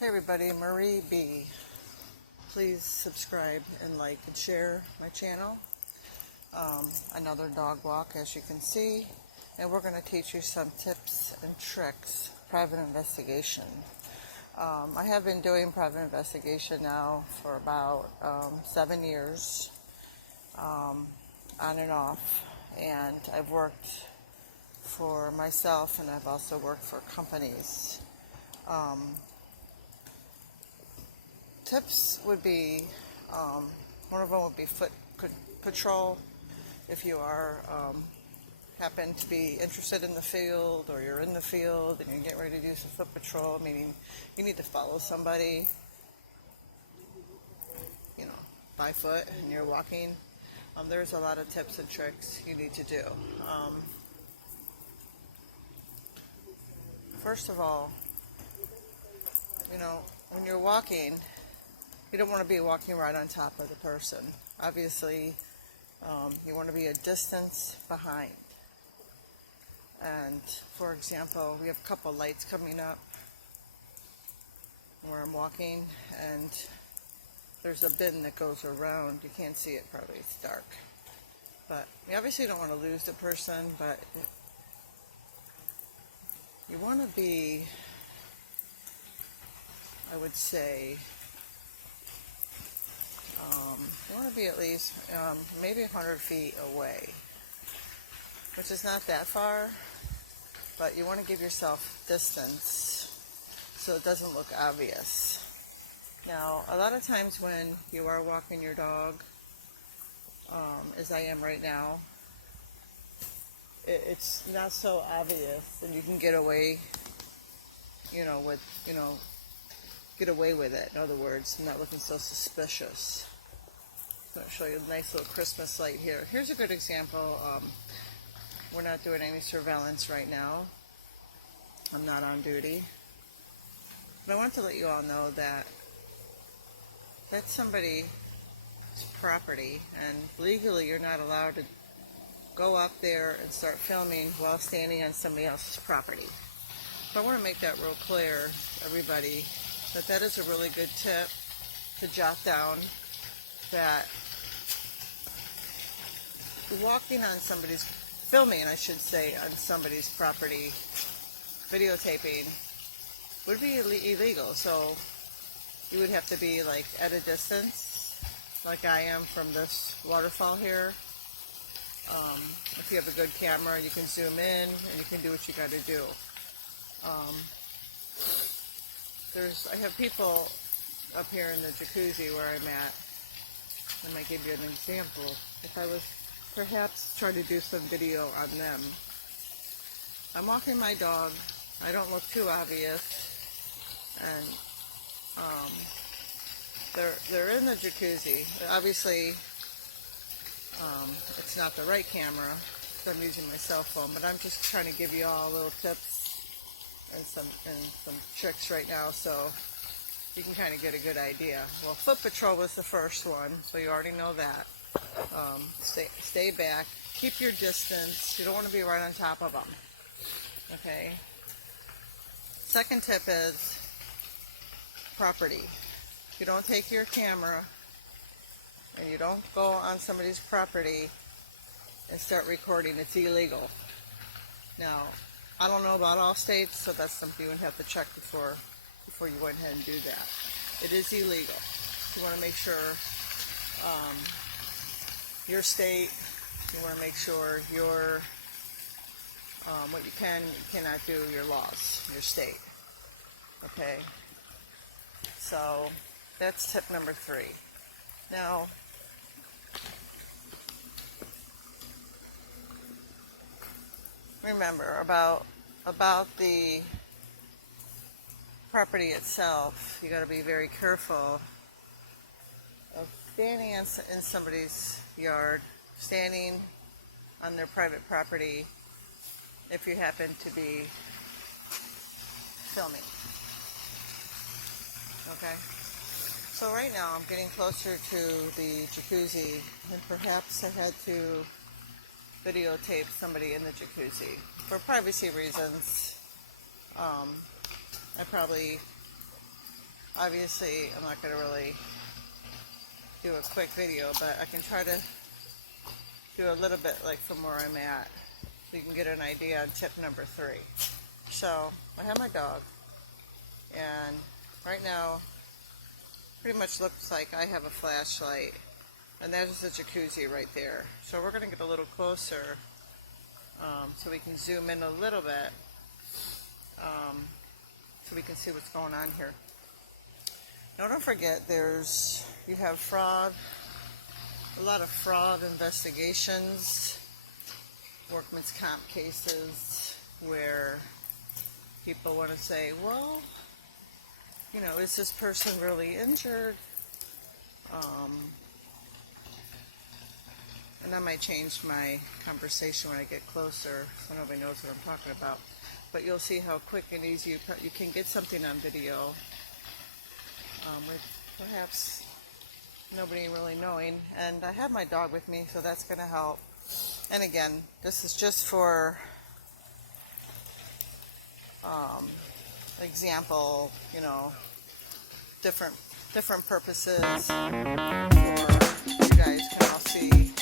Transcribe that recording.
Hey everybody, Marie B. Please subscribe and like and share my channel. Another dog walk, as you can see, and we're going to teach you some tips and tricks. Private investigation. I have been doing private investigation now for about 7 years, on and off, and I've worked for myself and I've also worked for companies. Tips would be, one of them would be foot patrol. If you are happen to be interested in the field, or you're in the field and you're getting ready to do some foot patrol, meaning you need to follow somebody, by foot, and you're walking, there's a lot of tips and tricks you need to do. First of all, when you're walking, you don't want to be walking right on top of the person. Obviously, you want to be a distance behind. And for example, we have a couple lights coming up where I'm walking, and there's a bin that goes around. You can't see it probably, it's dark. But you obviously don't want to lose the person, but you want to be, I would say, you want to be at least maybe 100 feet away, which is not that far, but you want to give yourself distance so it doesn't look obvious. Now, a lot of times when you are walking your dog, as I am right now, it's not so obvious, and you can get away, get away with it. In other words, not looking so suspicious. I'm going to show you a nice little Christmas light here. Here's a good example. We're not doing any surveillance right now. I'm not on duty. But I want to let you all know that that's somebody's property, and legally you're not allowed to go up there and start filming while standing on somebody else's property. So I want to make that real clear, everybody, that is a really good tip to jot down, that filming, I should say, on somebody's property, videotaping, would be illegal. So you would have to be like at a distance, like I am from this waterfall here. If you have a good camera, you can zoom in and you can do what you got to do. I have people up here in the jacuzzi where I'm at. I might give you an example. If I was perhaps trying to do some video on them. I'm walking my dog. I don't look too obvious. And they're in the jacuzzi. Obviously, it's not the right camera, so I'm using my cell phone, but I'm just trying to give you all little tips and some tricks right now, so you can kind of get a good idea. Well, foot patrol was the first one, so you already know that. Stay back, keep your distance. You don't want to be right on top of them. Okay. Second tip is property. You don't take your camera and you don't go on somebody's property and start recording. It's illegal. Now, I don't know about all states, so that's something you would have to check before you went ahead and do that. It is illegal. You want to make sure your state, you want to make sure your what you cannot do, your laws, your state. Okay? So that's tip number 3. Now, remember about the property itself, you got to be very careful of standing in somebody's yard, standing on their private property if you happen to be filming. Okay? So right now I'm getting closer to the jacuzzi, and perhaps I had to videotape somebody in the jacuzzi. For privacy reasons, I probably Obviously, I'm not going to really do a quick video, but I can try to do a little bit like from where I'm at, so you can get an idea on tip number 3. So I have my dog, and right now pretty much looks like I have a flashlight, and there's the jacuzzi right there. So we're going to get a little closer so we can zoom in a little bit so we can see what's going on here. Now don't forget, you have fraud, a lot of fraud investigations, workman's comp cases where people want to say, well, you know, is this person really injured? And I might change my conversation when I get closer so nobody knows what I'm talking about. But you'll see how quick and easy you can get something on video with perhaps nobody really knowing. And I have my dog with me, so that's going to help. And again, this is just for example, you know, different purposes, or you guys can all see